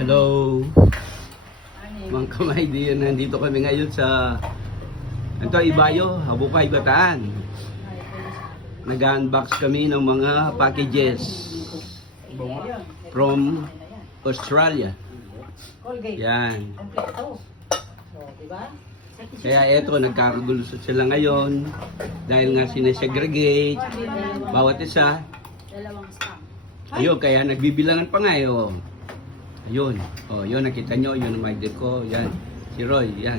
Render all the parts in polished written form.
Hello, mga kamay, nandito kami ngayon sa Ibayo, Habukay, Bataan. Nag-unbox kami ng mga packages from Australia. Yan. Kaya eto, nagkakagulo sila ngayon dahil nga sinesegregate bawat isa. Ayun, kaya nagbibilangan pa nga yun. Ayun, oh, yun nakita nyo, yun ang mic ko, yan. Si Roy, yan.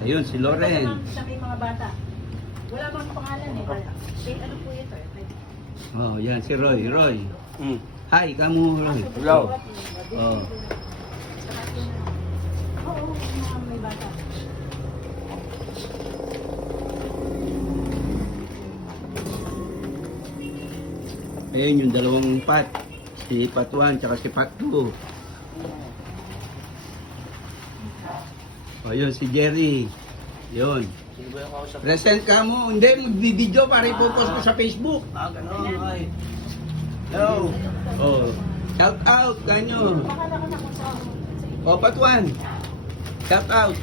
Ayun, si Loren. Sa mga bata. Wala bang pangalan eh. Ano po ito? Oh, yan, si Roy, Roy. Hi, kamu, Roy. Hello. Oh. Oo, mga may bata. Ayun, yung dalawang pat. Si Pat 1, tsaka si Pat 2. Oh, yun, si Jerry. Yun. Present ka mo. Hindi, mag-video para ipopost ko sa Facebook. Ganon. Ay. Hello. Oh. Shout out, kanyo. Oh, Pat 1. Shout out.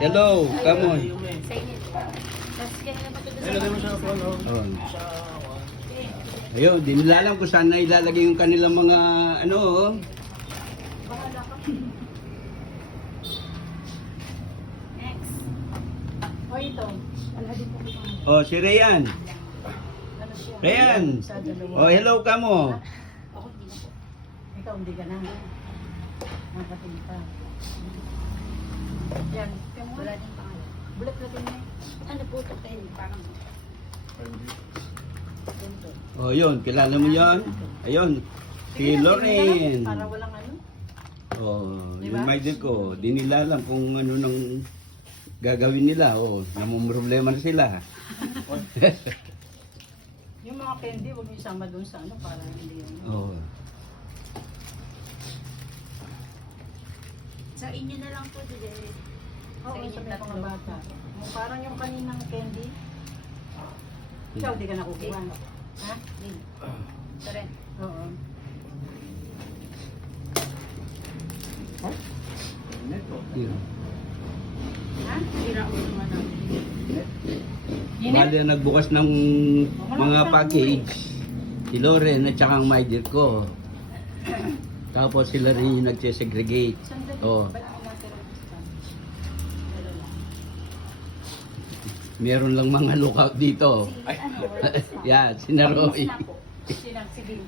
Hello, come on. Oh. Ayun, di nila alam kung saan na ilalagay yung kanilang mga ano. Oh. Next. O ito. Wala din po ito. Oh, si Rayan. Rayan. Oh, hello ka mo. Ako hindi na po. Ikaw hindi ka na. Nakating ka. Yan. Wala din pangalan. Bulat na din na. Ano po ito? Parang ganito. Oh, yun, kilala mo yan? Ayun, si Loren. Para walang ano. Oh, Diba? yung mic ko, di nila alam kung ano nang gagawin nila. Oh, namumroblema na sila. Yung mga candy, huwag niyo isama doon sa ano para hindi yan. Oh. So, inyo na lang po today. Oo, sa may mga bata. Yung parang yung kaninang candy. Ikaw, di ka nakukuha. Ha? Din. Ito rin. Oo. Yun. Ha? Sira mo naman ang Bali, nagbukas ng mga package, si Loren at saka ang mic ko. Tapos sila rin yung nagsesegregate. Oh. Meron lang mga lookout dito. Yan, si Naroy.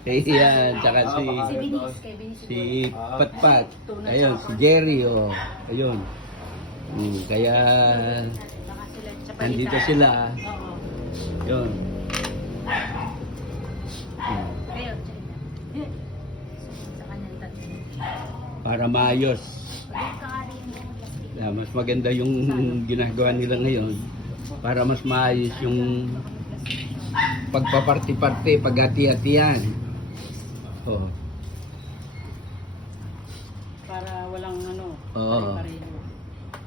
Ayan, tsaka Si Binis. Kay Binis. si Patpat. Ayun, si Jerry. Oh. Ayun. Kaya Baka sila sa palitan. nandito sila. Oo. Yun. Kayo, China. Sa kanyang tatlo. Para maayos. Ulit ka nga rin yung plastic. Mas maganda yung ginagawa nila ngayon. Para mas maayos yung pagpaparti-parti, paghati-hatian. Oh. Para walang ano. Oo. pare-pareho.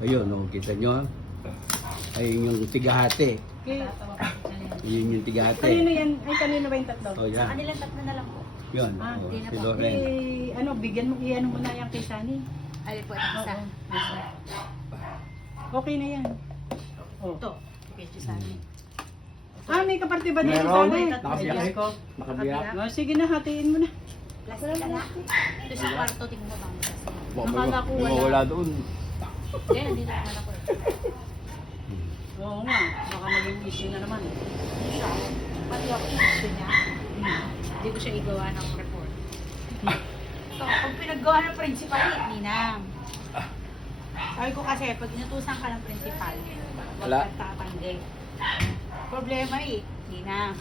Ayun, oh, kita nyo. Ayun yung tigahati. Okay. Ayun yung tigahati. Kanino yan? Ay, kanino ba yung tatlo? Oh, Sa yan. kanilang tatlo na lang po. Yun, Ah, oh, di na si po. Loren. Ano, bigyan mo, i-ano mo na yan kay Sunny. Alin po, isa. Okay na yan. Oh. Ito. Okay, sa amin. Ah, may kaparte ba dito Meron. Sunny? Nakabiyak. ko. Nakabiyak. Oh, sige na, hatiin mo na. Plastic ka na. Ito sa kwarto, tingnan mo bang plastic. Akala ko wala. Wala doon. Yan, nandito naman ako. Oo nga, baka maging issue na naman. Siya, pati ako gusto niya. Hindi ko siya igawa ng report. So, pag pinaggawa ng principal, ninang. Sabi ko kasi, pag inutusan ka ng principal, huwag Wala. kang tatanggi. Problema ninang.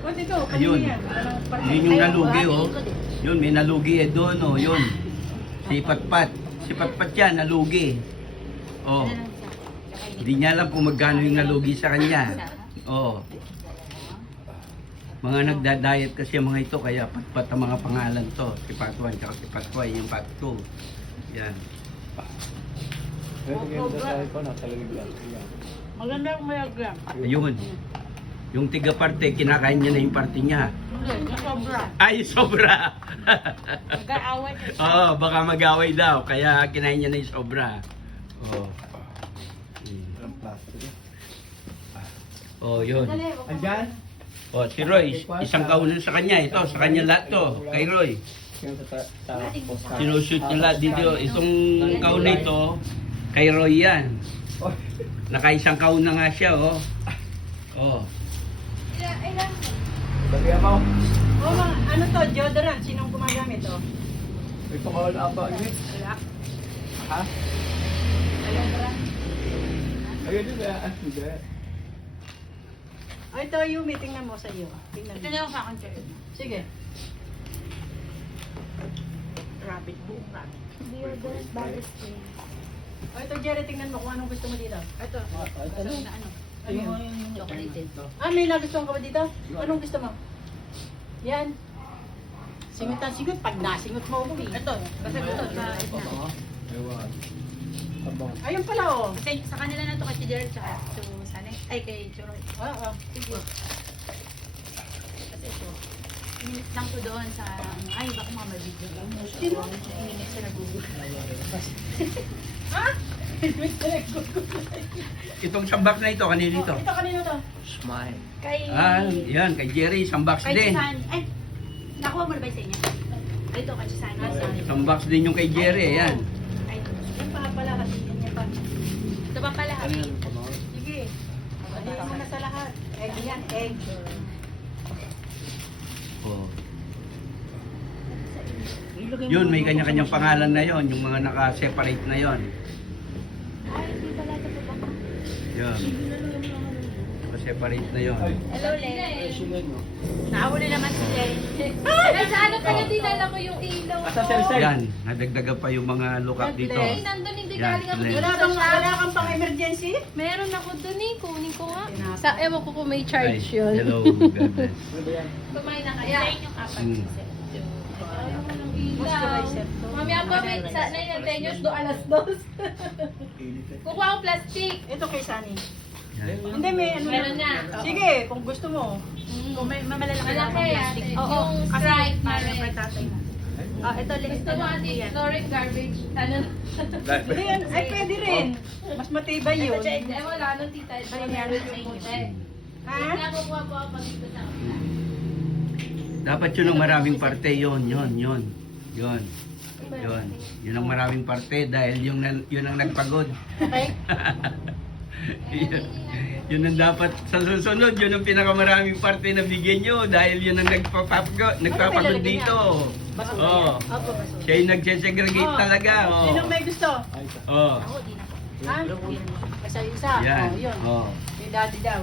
Ba't ito? Kanino Ayun. yan? Anong parte? Yun yung Ayun, nalugi, buhatin oh. ko din. Yun, may nalugi doon, oh. Yun. Si Patpat. Si Patpat yan, nalugi. Oh. Ano lang siya? Tsaka Hindi niya alam kung magkano yung nalugi sa kanya. Oh. Mga nagda-diet kasi ang mga ito, kaya Patpat ang mga pangalan to. Si Pat 1, tsaka si Pat 2, yung Pat 2. Yan. Pwede kayo sa tayo ko, nasa lalagyan. Maganda yung mayag lang. Ayun. Yung tiga-parte, kinakain niya na yung parte niya. Hindi, sobra. Ay, sobra! Mag-aaway. Oo, baka mag-away daw, kaya kinain niya na yung sobra. Oo. Oh, yun. Dali, wag mo. Andyan? Oh, si Roy, isang kaunan sa kanya. Ito, sa kanya lahat to. Kay Roy. Sinushoot niya lahat dito. Itong kauna ito, kay Roy yan. Nakaisang kauna nga siya, oh. Oh. Sabi ako. Oh, ano to, deodorant? Sinong gumagamit to? May pangawala pa. Wala. Ha? Deodorant. Ayun yun. Hindi. Oh, ito, Yumi, tingnan mo sa iyo. Tingnan Ito mo. na lang sa akin, sir. Sige. Rabbit, buong rabbit. Deodorant body spray. Oh, ito, Jerry, tingnan mo kung anong gusto mo dito. Ito. Ito na ano. Ano yun? Chocolated. Ah, may nagustuhan ka ba dito? Anong gusto mo? Yan. Singutan, singut. Pag nasingut mo, umi. Ito. Basta ito. Sa ito. Ewan. Abang. Ayun pala, oh. Kasi sa kanila na to kay Gerald tsaka to Sanay. Ay, kay Choroy. Oo. Sige. Kasi ito. Inimit lang ko doon sa ay, baka mga may video. Sino? Inimit sa Google. Ha? Itong sambak na ito, kanina ito. Ito kanino to? Smile. Kay... Ah, yan, kay Jerry, isang box Kay din. Susan. Ay, nakuha mo na ba sa inyo? Ito, kay Susan. Isang box din yung kay Jerry, yan. Ay, Yan pa pala kasi yan pa. ito pa pala. Sige. Ano mo na sa lahat? Egg yan, egg. Oh. Yun, may kanya-kanyang pangalan na yon, yung mga naka-separate na yon. Ay, hindi pala ito po ba? Yun. Naka-separate na yon. Hello, Le. Nakahuli naman si Jen. Sa ano pala dinala ko yung ilaw Asa ko? sir? Yan, nadagdagan pa yung mga lookup dito. Ay, nandun hindi Yan, galing ako Glenn. dito Wala sa kang, shop. wala kang pang emergency? Meron ako dun eh, kunin ko nga. Pinasa. Sa, ewan ko kung may Ay, charge yun. hello, God bless. Kumain na Sa kaya. inyong apat. Mm. Moisturizer to. Mamaya pa, may sa 9 do alas 2. Kukuha ko plastic. Ito kay Sunny. Yan. Hindi, may ano. Meron na. na. Sige, kung gusto mo. Kung may malalaki na Malaki plastic. ate. Oo, Yung kasi Sprite na parang rin. kay tatay na. Ah, ito Gusto mo ate, storage garbage. Ano? Hindi, ay pwede rin. Mas matibay yun. Eh wala nung tita. Meron yung puti. Ha? Kaya kukuha po ako dito sa Dapat yun ang maraming parte, yun. Yun ang maraming parte dahil yun ang nagpagod. Okay? yun ang dapat sa susunod, yun ang pinakamaraming parte na bigyan nyo dahil yun ang nagpapagod dito. Basura Oh. yan. Opo, basura. Siya yung nagsesegregate Oh. talaga. Oh. Sinong may gusto? Oh. Ako, di na po. Ha? Kasi isa. Yan. Oh, yun. Oh. May daddy daw.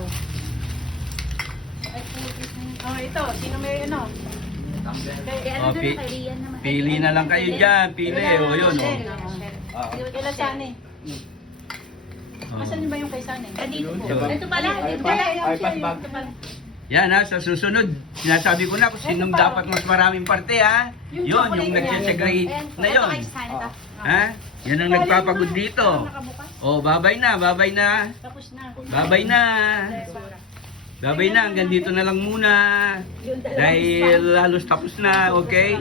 Oh, ito. Sino may ano? Kaya ano Oh, na pi- kay Rian naman. Pili na lang kayo dyan. Pili. Oh, yun. Oh. Kailan Sunny? Oh. Asan ba yung kay Sunny? Dito po. Diba? Ito pala. Dito Kaya pala. yan siya yun. Ito pala. Yan ha, sa susunod, sinasabi ko na kung sinong Ito pa. dapat mas maraming parte ha. Yung Yun, chocolate yung niya. nagsesegregate na Ito yun. kay Susan. Ito. Ha? Yan ang nagpapagod dito. Nakabukas. Oh, babay na. Tapos na. Babay na. Babay na, hanggang dito na lang muna. Dahil halos tapos na, okay?